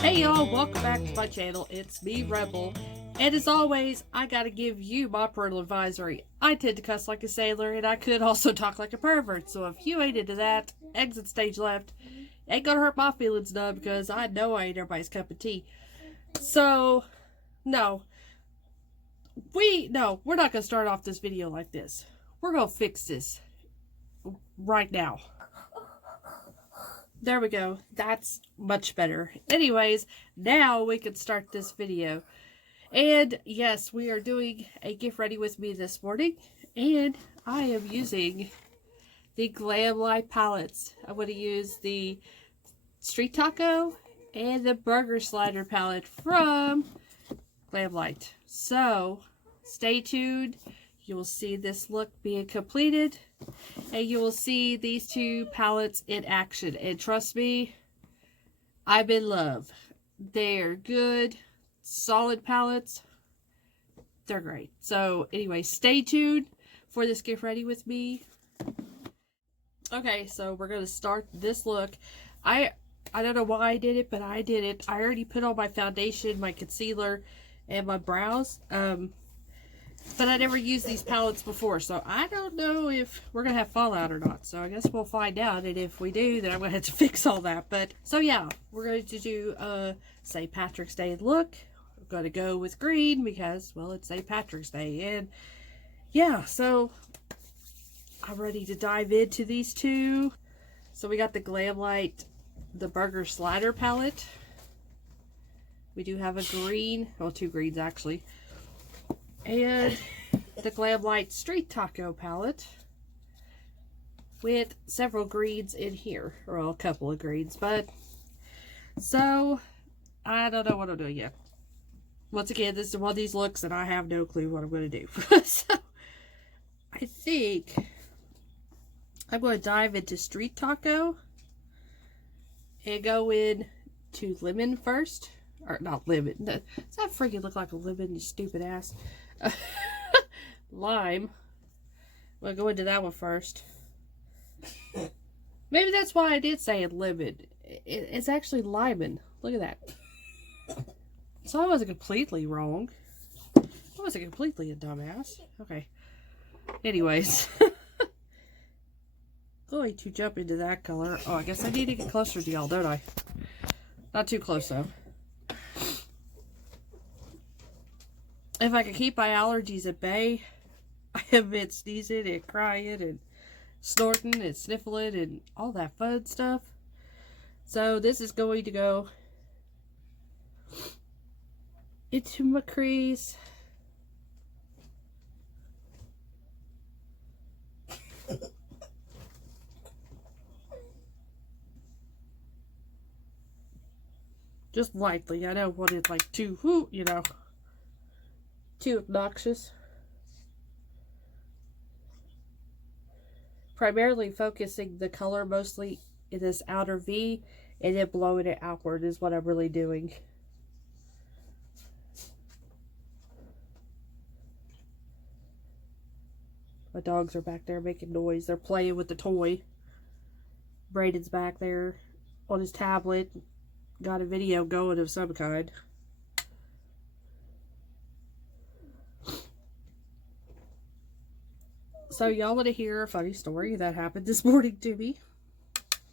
Hey y'all, welcome back to my channel. It's me, Rebel, and as always, I gotta give you my parental advisory. I tend to cuss like a sailor, and I could also talk like a pervert, so if you ain't into that, exit stage left. Ain't gonna hurt my feelings none, because I know I ain't everybody's cup of tea. So, no. we're not gonna start off this video like this. We're gonna fix this right now. There we go. That's much better. Anyways, now we can start this video. And yes, we are doing a gift ready with me this morning. And I am using the Glamlite palettes. I'm going to use the Street Taco and the Burger Slider palette from Glamlite. So, stay tuned. You will see this look being completed. And you will see these two palettes in action. And trust me, I'm in love. They're good, solid palettes. They're great. So anyway, stay tuned for this gift ready with me. Okay, so we're going to start this look. I don't know why I did it, but I did it. I already put on my foundation, my concealer, and my brows. But I never used these palettes before, so I don't know if we're going to have fallout or not. So I guess we'll find out, and if we do, then I'm going to have to fix all that. But, so yeah, we're going to do a St. Patrick's Day look. We're going to go with green because, well, it's St. Patrick's Day. And, yeah, so I'm ready to dive into these two. So we got the Glamlite, the Burger Slider palette. We do have a green, well, two greens actually. And the Glamlite Street Taco palette with several greens in here, or well, a couple of greens, but so I don't know what I'm doing yet. Once again, this is one of these looks and I have no clue what I'm going to do. So I think I'm going to dive into Street Taco and go in to lemon first. Or not lemon. Does that freaking look like a lemon, you stupid ass? Lime. We'll go into that one first. Maybe that's why I did say it lemon. It's actually lemon. Look at that. So I wasn't completely wrong. I wasn't completely a dumbass. Okay. Anyways. Going to jump into that color. Oh, I guess I need to get closer to y'all, don't I? Not too close, though. If I can keep my allergies at bay, I have been sneezing and crying and snorting and sniffling and all that fun stuff. So this is going to go into my crease. Just lightly. I don't want it like too, you know, too obnoxious. Primarily focusing the color mostly in this outer V and then blowing it outward is what I'm really doing. My dogs are back there making noise. They're playing with the toy. Braden's back there on his tablet. Got a video going of some kind. So y'all want to hear a funny story that happened this morning to me?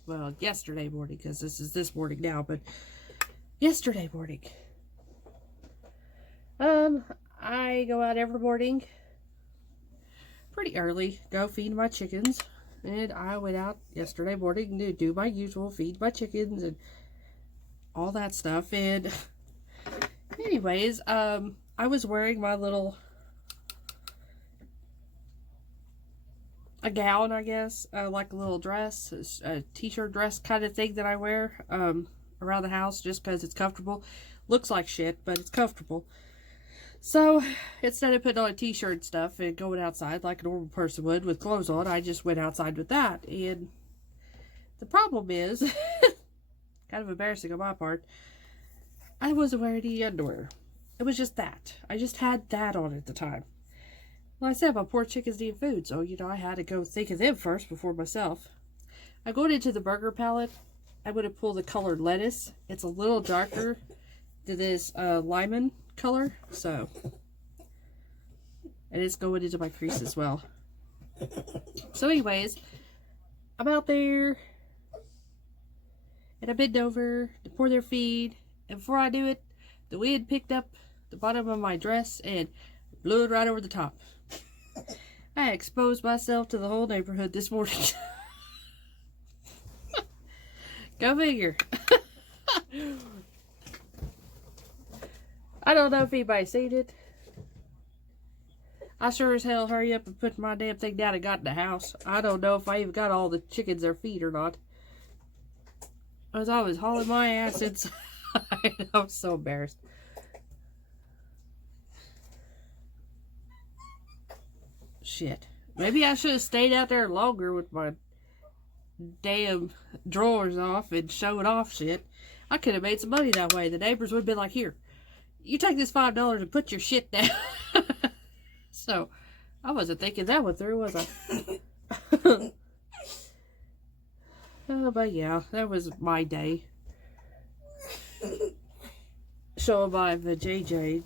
Well, yesterday morning, because this is this morning now, but yesterday morning. I go out every morning pretty early, go feed my chickens, and I went out yesterday morning to do my usual, feed my chickens and all that stuff. And anyways, I was wearing my little a gown, I guess, like a little dress, a t-shirt dress kind of thing that I wear around the house just because it's comfortable. Looks like shit, but it's comfortable. So instead of putting on a t-shirt and stuff and going outside like a normal person would with clothes on, I just went outside with that. And the problem is, kind of embarrassing on my part, I wasn't wearing any underwear. It was just that. I just had that on at the time. Well, I said my poor chickens need food, so, you know, I had to go think of them first before myself. I'm going into the burger palette. I'm going to pull the colored lettuce. It's a little darker than this lemon color, so, and it's going into my crease as well. So anyways, I'm out there, and I bend over to pour their feed, and before I do it, the wind picked up the bottom of my dress and blew it right over the top. I exposed myself to the whole neighborhood this morning. Go figure. I don't know if anybody's seen it. I sure as hell hurry up and put my damn thing down and got in the house. I don't know if I even got all the chickens their feed or not. As I was hauling my ass inside. I'm so embarrassed. Shit. Maybe I should have stayed out there longer with my damn drawers off and showing off shit. I could have made some money that way. The neighbors would have been like, here, you take this $5 and put your shit down. So, I wasn't thinking that one through, was I? But yeah, that was my day. Showing my vajayjay,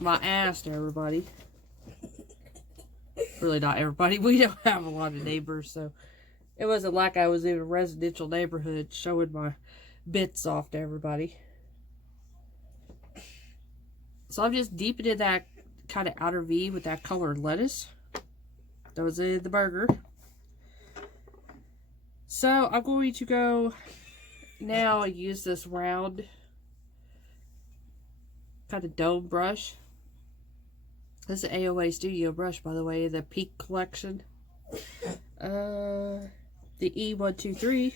my ass to everybody. Really not everybody. We don't have a lot of neighbors, so it wasn't like I was in a residential neighborhood showing my bits off to everybody. So I'm just deep into that kind of outer V with that colored lettuce that was in the burger. So I'm going to go now and use this round kind of dome brush. This is an AOA Studio brush, by the way, the Peak collection. The E123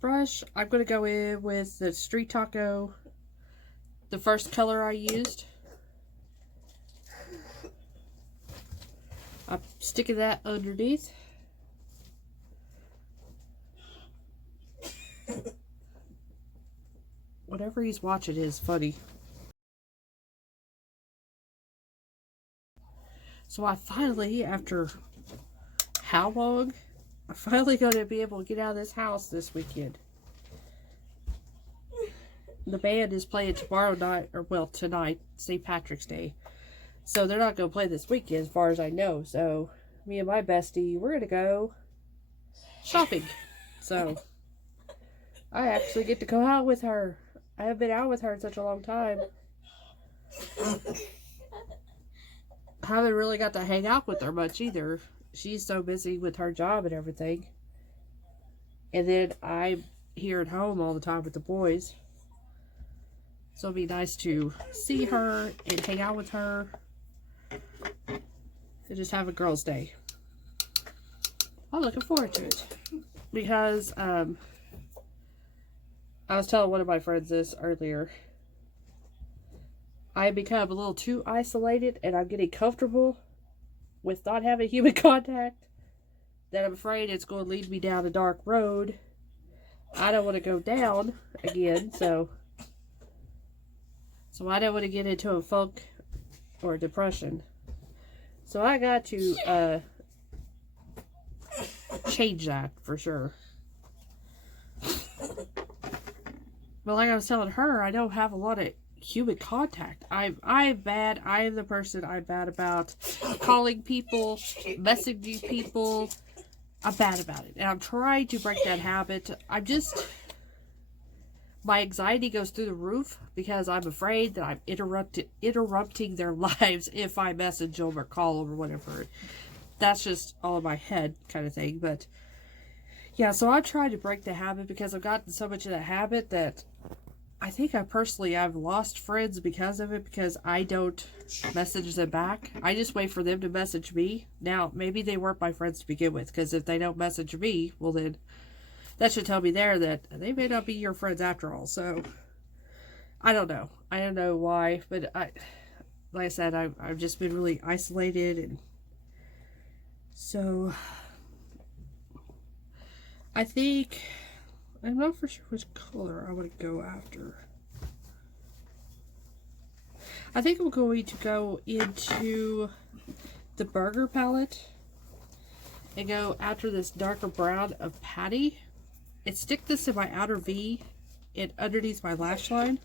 brush. I'm going to go in with the Street Taco, the first color I used. I'm sticking that underneath. Whatever he's watching is funny. So I finally, after how long, I'm finally going to be able to get out of this house this weekend. The band is playing tomorrow night, or well, tonight, St. Patrick's Day. So they're not going to play this weekend as far as I know. So me and my bestie, we're going to go shopping. So I actually get to go out with her. I haven't been out with her in such a long time. I haven't really got to hang out with her much either. She's so busy with her job and everything. And then I'm here at home all the time with the boys. So it'll be nice to see her and hang out with her. And just have a girls' day. I'm looking forward to it. Because, I was telling one of my friends this earlier. I become a little too isolated and I'm getting comfortable with not having human contact, that I'm afraid it's going to lead me down a dark road. I don't want to go down again, so I don't want to get into a funk or a depression. So I got to change that for sure. But like I was telling her, I don't have a lot of human contact. I'm bad. I am the person I'm bad about calling people, messaging people. I'm bad about it. And I'm trying to break that habit. My anxiety goes through the roof because I'm afraid that I'm interrupting their lives if I message them or call them or whatever. That's just all in my head kind of thing. But yeah, so I'm trying to break the habit because I've gotten so much of that habit that I think I've lost friends because of it, because I don't message them back. I just wait for them to message me. Now, maybe they weren't my friends to begin with, because if they don't message me, well then, that should tell me there that they may not be your friends after all. So, I don't know. I don't know why, but like I said, I've just been really isolated, and so I think, I'm not for sure which color I want to go after. I think I'm going to go into the burger palette. and go after this darker brown of Patty and stick this in my outer V and underneath my lash line.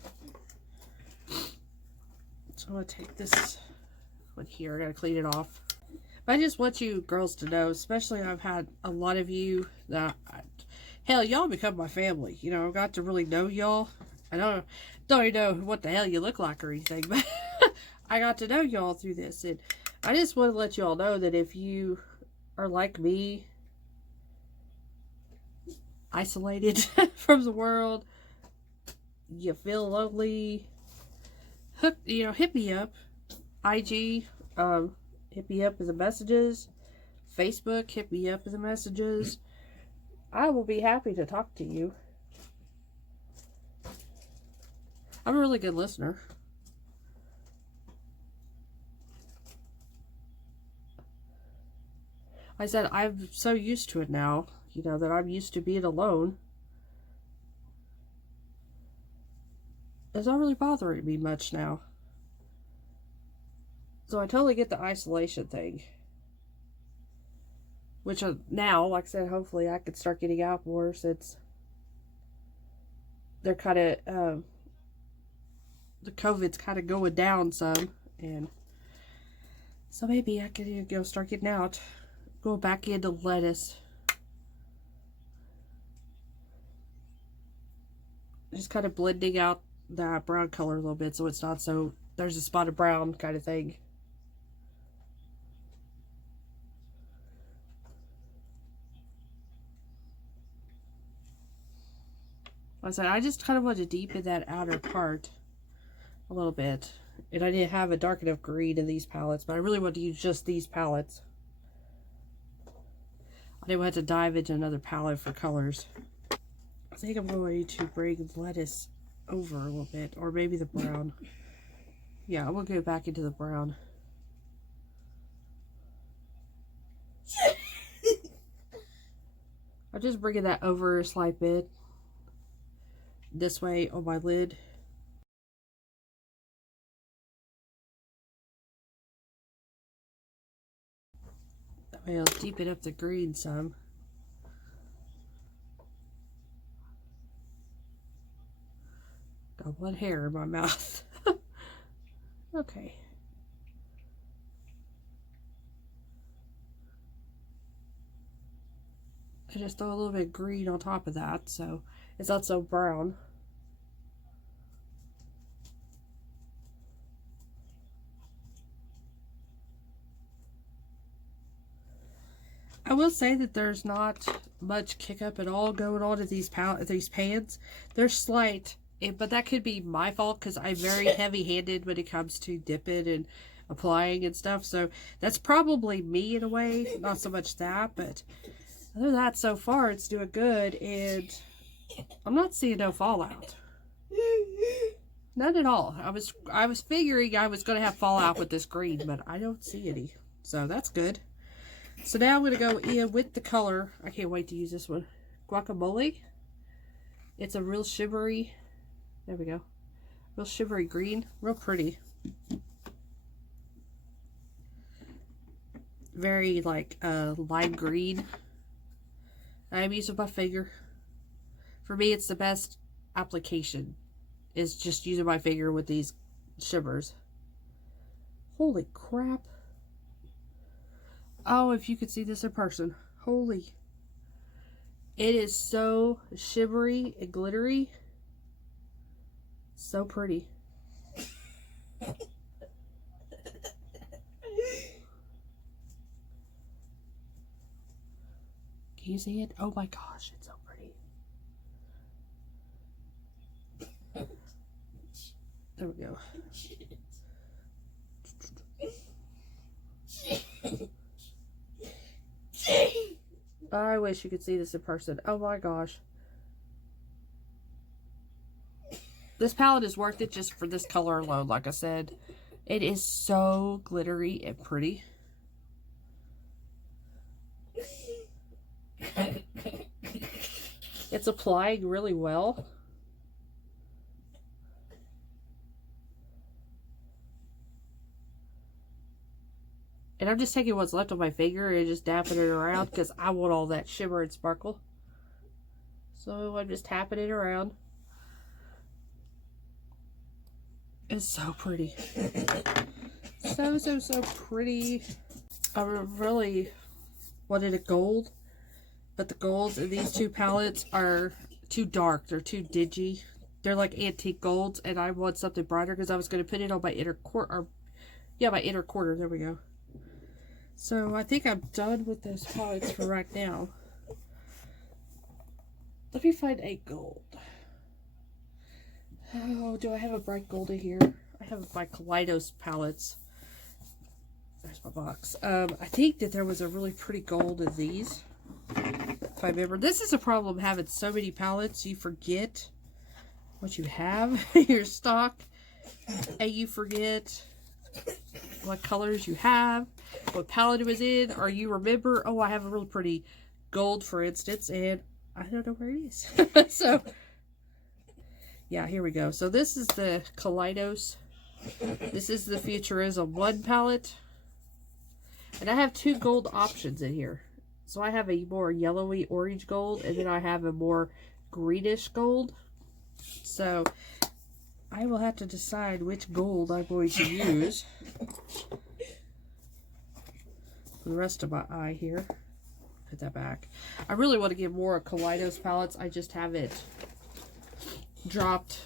So I'm going to take this one here. I got to clean it off. But I just want you girls to know, especially I've had a lot of you that, hell, y'all become my family. You know, I got to really know y'all. I don't even know what the hell you look like or anything, but I got to know y'all through this. And I just want to let y'all know that if you are like me, isolated from the world, you feel lonely, hit me up. IG, hit me up in the messages. Facebook, hit me up in the messages. I will be happy to talk to you. I'm a really good listener. I said I'm so used to it now, you know, that I'm used to being alone. It's not really bothering me much now. So I totally get the isolation thing. Which now, like I said, hopefully I could start getting out more since they're kind of, the COVID's kind of going down some. And so maybe I could go start getting out. Go back into lettuce. Just kind of blending out that brown color a little bit so it's not so, there's a spot of brown kind of thing. Like I said, I just kind of want to deepen that outer part a little bit. And I didn't have a dark enough green in these palettes, but I really want to use just these palettes. I didn't want to dive into another palette for colors. I think I'm going to bring lettuce over a little bit, or maybe the brown. Yeah, I'm going to go back into the brown. I'm just bringing that over a slight bit. This way on my lid. That way I'll deepen up the green some. Got one hair in my mouth. Okay. I just throw a little bit of green on top of that so it's not so brown. I will say that there's not much kick up at all going on in these pans. They're slight, but that could be my fault because I'm very heavy-handed when it comes to dipping and applying and stuff. So that's probably me in a way, not so much that, but other than that, so far it's doing good, and I'm not seeing no fallout. None at all. I was figuring I was going to have fallout with this green, but I don't see any. So that's good. So now I'm going to go in with the color. I can't wait to use this one. Guacamole. It's a real shimmery, there we go. Real shimmery green. Real pretty. Very like lime green. I'm using my finger. For me, it's the best application. Is just using my finger with these shimmers. Holy crap. Oh, if you could see this in person. Holy. It is so shimmery and glittery. So pretty. Can you see it? Oh my gosh, it's so pretty. There we go. I wish you could see this in person. Oh my gosh. This palette is worth it just for this color alone, like I said. It is so glittery and pretty. It's applying really well. And I'm just taking what's left of my finger and just dapping it around because I want all that shimmer and sparkle. So I'm just tapping it around. It's so pretty. So pretty. I really wanted a gold, but the golds in these two palettes are too dark. They're too dingy. They're like antique golds, and I want something brighter because I was going to put it on my inner quarter. Yeah, my inner quarter. There we go. So I think I'm done with those palettes for right now. Let me find a gold. Oh, do I have a bright gold in here? I have my Kaleidos palettes. There's my box. I think that there was a really pretty gold in these. If I remember. This is a problem having so many palettes. You forget what you have in your stock. And you forget what colors you have. What palette it was in. Or you remember, oh, I have a really pretty gold, for instance. And I don't know where it is. So, yeah, here we go. So this is the Kaleidos. This is the Futurism 1 palette. And I have two gold options in here. So I have a more yellowy orange gold, and then I have a more greenish gold. So I will have to decide which gold I'm going to use for the rest of my eye here. Put that back. I really want to get more Kaleidos palettes. I just haven't dropped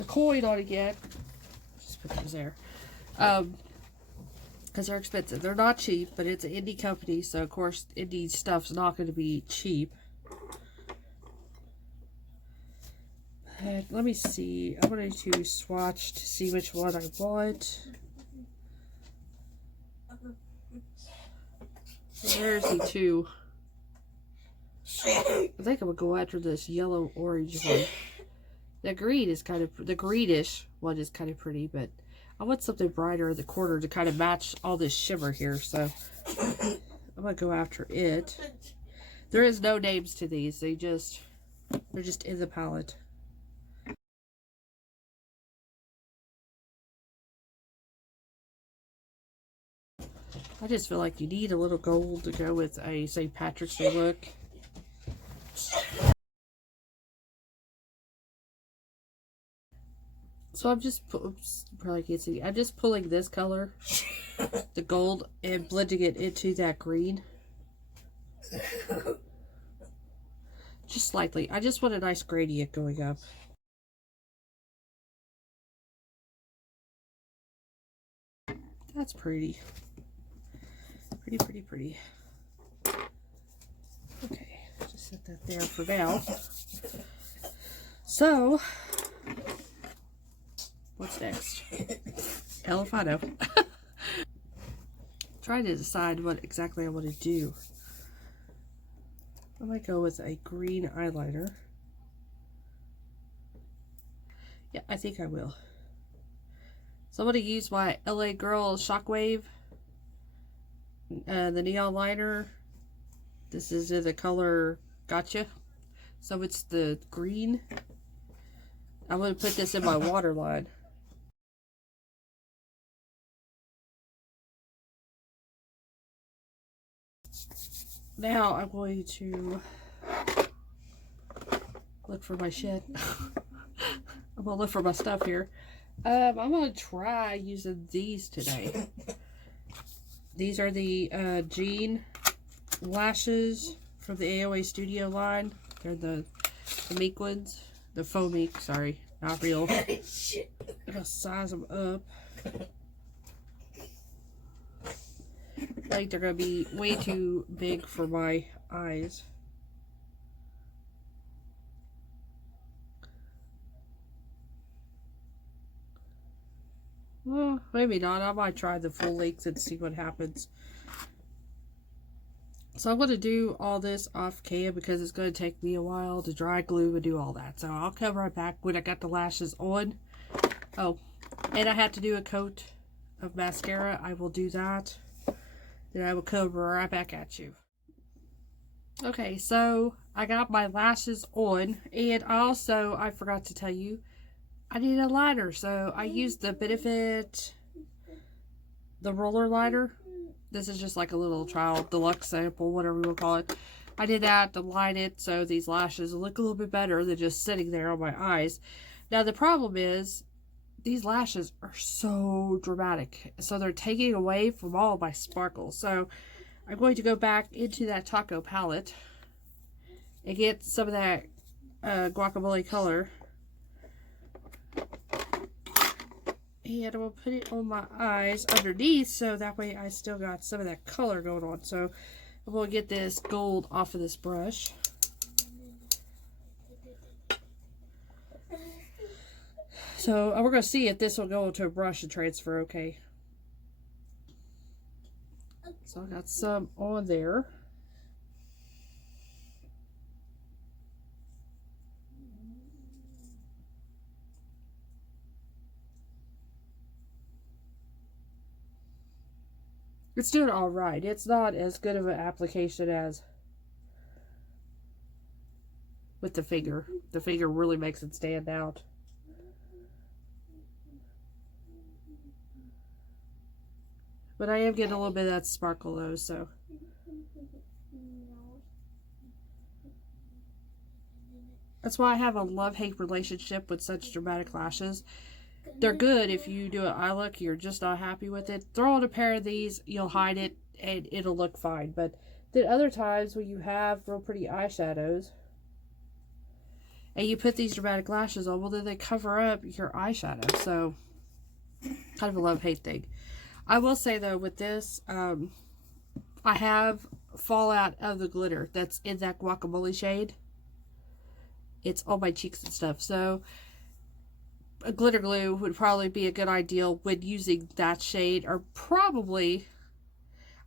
a coin on it yet. Just put those there. Because they're expensive. They're not cheap, but it's an indie company, so of course indie stuff's not going to be cheap. And let me see. I'm going to swatch to see which one I want. Where's the two? I think I'm going to go after this yellow-orange one. The green is kind of, the greenish one is kind of pretty, but I want something brighter in the corner to kind of match all this shimmer here, so I'm going to go after it. There is no names to these. They're just in the palette. I just feel like you need a little gold to go with a St. Patrick's Day look. So I'm just, oops, probably can't see. I'm just pulling this color, the gold, and blending it into that green. Just slightly. I just want a nice gradient going up. That's pretty. Pretty. Okay, just set that there for now. So, what's next? Hell if I know. Trying to decide what exactly I want to do. I might go with a green eyeliner. Yeah, I think I will. So I'm going to use my LA Girl Shockwave. The neon liner. This is in the color Gotcha. So it's the green. I'm going to put this in my waterline. Now I'm going to look for my shit. I'm going to look for my stuff here. I'm going to try using these today. These are the Jean lashes from the AOA Studio line. They're the Meek ones. The faux Meek, sorry. Not real. I'm going to size them up. Like they're going to be way too big for my eyes. Well, maybe not. I might try the full length and see what happens. So I'm going to do all this off cam because it's going to take me a while to dry glue and do all that. So I'll come right back when I got the lashes on. Oh, and I have to do a coat of mascara. I will do that. Then I will come right back at you. Okay, so I got my lashes on. And also, I forgot to tell you, I need a liner, so I used the Benefit, the roller liner. This is just like a little trial deluxe sample, whatever you will call it. I did that to line it so these lashes look a little bit better than just sitting there on my eyes. Now the problem is these lashes are so dramatic, so they're taking away from all of my sparkles. So I'm going to go back into that taco palette and get some of that guacamole color. And I'm going to put it on my eyes underneath, so that way I still got some of that color going on. So I'm going to get this gold off of this brush. So we're going to see if this will go into a brush and transfer okay. So I got some on there. It's doing all right. It's not as good of an application as with the finger. The finger really makes it stand out. But I am getting a little bit of that sparkle though, so. That's why I have a love-hate relationship with such dramatic lashes. They're good if you do an eye look, you're just not happy with it. Throw on a pair of these, you'll hide it, and it'll look fine. But then other times when you have real pretty eyeshadows, and you put these dramatic lashes on, well then they cover up your eyeshadow. So, kind of a love-hate thing. I will say though, with this, I have fallout of the glitter that's in that guacamole shade. It's on my cheeks and stuff. So, a glitter glue would probably be a good idea when using that shade, or probably,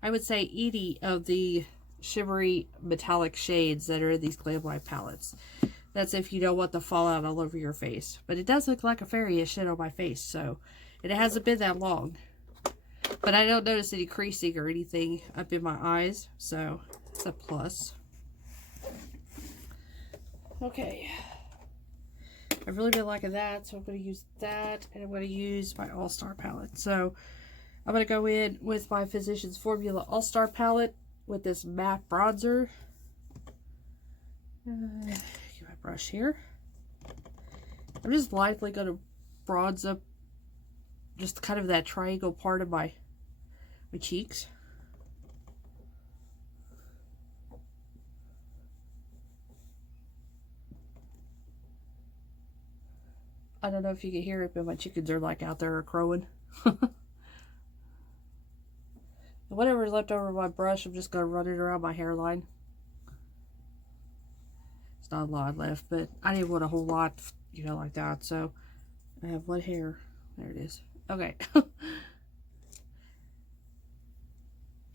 I would say, any of the shimmery metallic shades that are in these Glamlite palettes. That's if you don't want the fallout all over your face. But it does look like a fairy-ish shit on my face, so, and it hasn't been that long. But I don't notice any creasing or anything up in my eyes, so it's a plus. Okay. I've really been liking that, so I'm going to use that, and I'm going to use my All-Star palette. So, I'm going to go in with my Physicians Formula All-Star palette with this matte bronzer. Get my brush here. I'm just lightly going to bronze up just kind of that triangle part of my cheeks. I don't know if you can hear it, but my chickens are like out there crowing. Whatever's left over my brush, I'm just going to run it around my hairline. It's not a lot left, but I didn't want a whole lot, you know, like that. So I have one hair. There it is. Okay.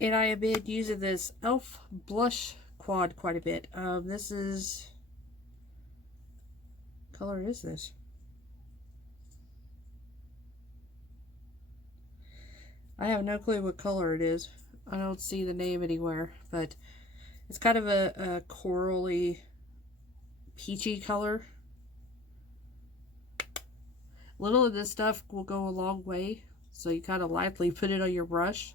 And I have been using this e.l.f. blush quad quite a bit. This is... What color is this? I have no clue what color it is. I don't see the name anywhere, but it's kind of a corally, peachy color. Little of this stuff will go a long way, so you kind of lightly put it on your brush.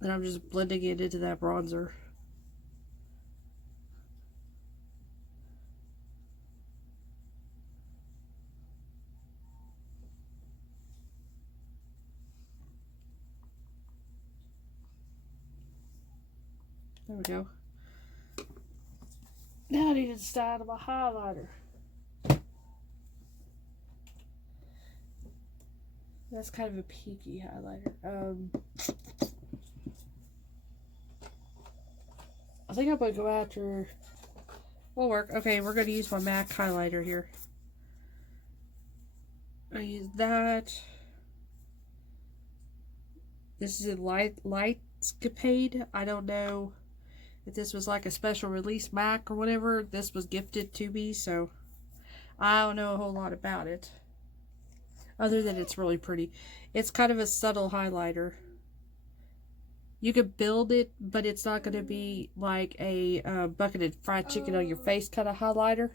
Then I'm just blending it into that bronzer. There we go. Now I need to style my highlighter. That's kind of a peaky highlighter. I think I'm going to go after... Will work. Okay, we're going to use my MAC highlighter here. I use that. This is a Lightscapade. I don't know if this was like a special release MAC or whatever. This was gifted to me, so I don't know a whole lot about it. Other than it's really pretty. It's kind of a subtle highlighter. You could build it, but it's not going to be like a bucketed fried chicken on your face kind of highlighter.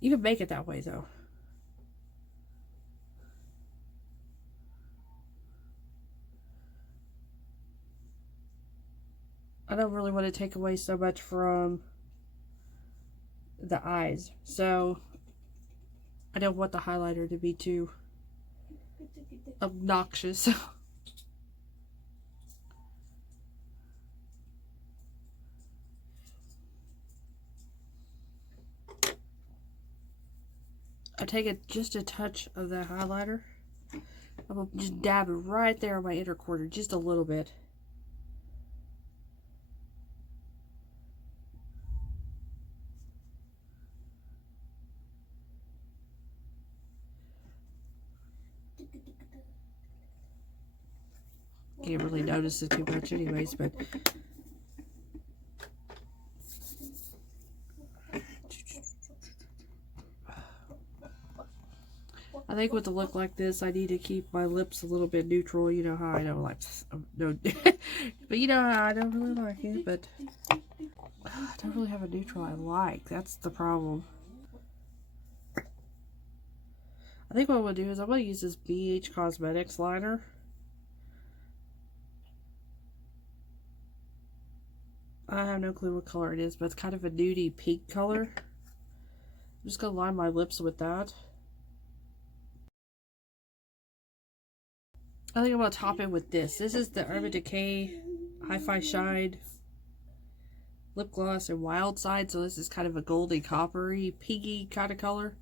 You can make it that way, though. I don't really want to take away so much from the eyes. So I don't want the highlighter to be too obnoxious. I take just a touch of that highlighter. I'm going to just dab it right there on my inner corner, just a little bit. Can't really notice it too much anyways, but I think with a look like this, I need to keep my lips a little bit neutral. You know how I don't like, no, but you know how I don't really like it, but I don't really have a neutral I like. That's the problem. I think what I'm going to do is I'm going to use this BH Cosmetics liner. I have no clue what color it is, but it's kind of a nudie pink color. I'm just going to line my lips with that. I think I'm going to top it with this. This is the Urban Decay Hi-Fi Shine Lip Gloss in Wild Side. So this is kind of a goldy, coppery, pinky kind of color.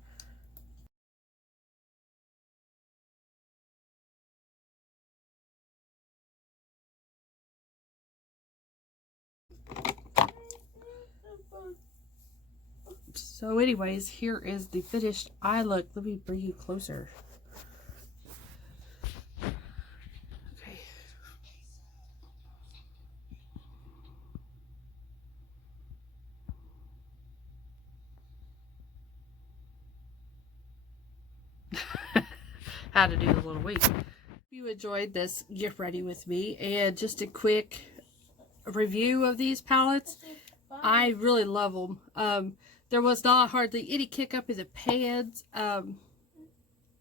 So anyways, here is the finished eye look. Let me bring you closer. Okay. How to do the little wink. If you enjoyed this gift ready with me, and just a quick review of these palettes, I really love them. There was not hardly any kick up in the pans.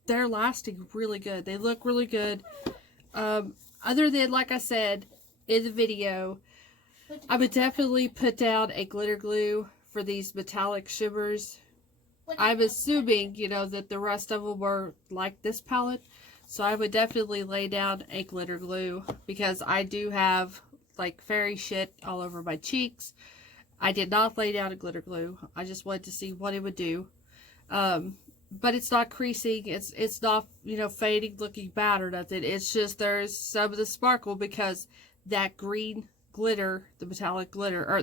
They're lasting really good. They look really good. Other than, like I said in the video, I would definitely put down a glitter glue for these metallic shimmers. I'm assuming, you know, that the rest of them were like this palette. So I would definitely lay down a glitter glue, because I do have like fairy shit all over my cheeks. I did not lay down a glitter glue. I just wanted to see what it would do. But it's not creasing. It's not, you know, fading, looking bad or nothing. It's just there's some of the sparkle because that green glitter, the metallic glitter, or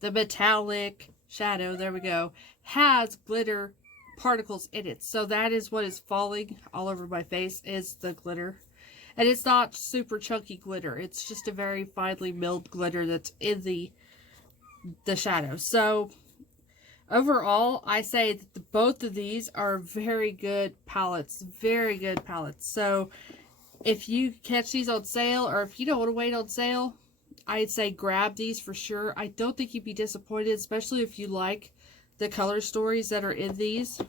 the metallic shadow, there we go, has glitter particles in it. So that is what is falling all over my face, is the glitter. And it's not super chunky glitter. It's just a very finely milled glitter that's in the shadow. So overall, I say that both of these are very good palettes. Very good palettes. So if you catch these on sale, or if you don't want to wait on sale, I'd say grab these for sure. I don't think you'd be disappointed, especially if you like the color stories that are in these.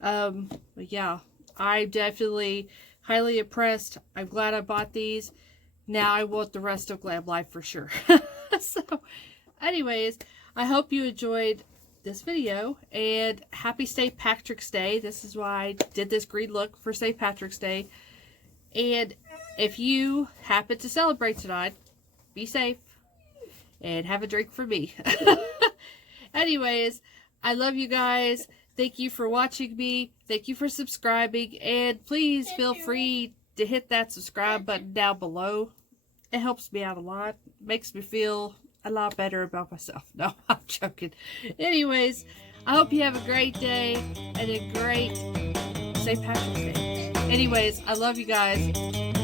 But yeah, I'm definitely highly impressed. I'm glad I bought these. Now I want the rest of Glamlite for sure. So anyways, I hope you enjoyed this video, and happy St. Patrick's Day. This is why I did this green look for St. Patrick's Day. And if you happen to celebrate tonight, be safe and have a drink for me. Anyways, I love you guys. Thank you for watching me. Thank you for subscribing, and please feel free to hit that subscribe button down below. It helps me out a lot. Makes me feel a lot better about myself. No, I'm joking. Anyways, I hope you have a great day and a great St. Patrick's Day. Anyways, I love you guys.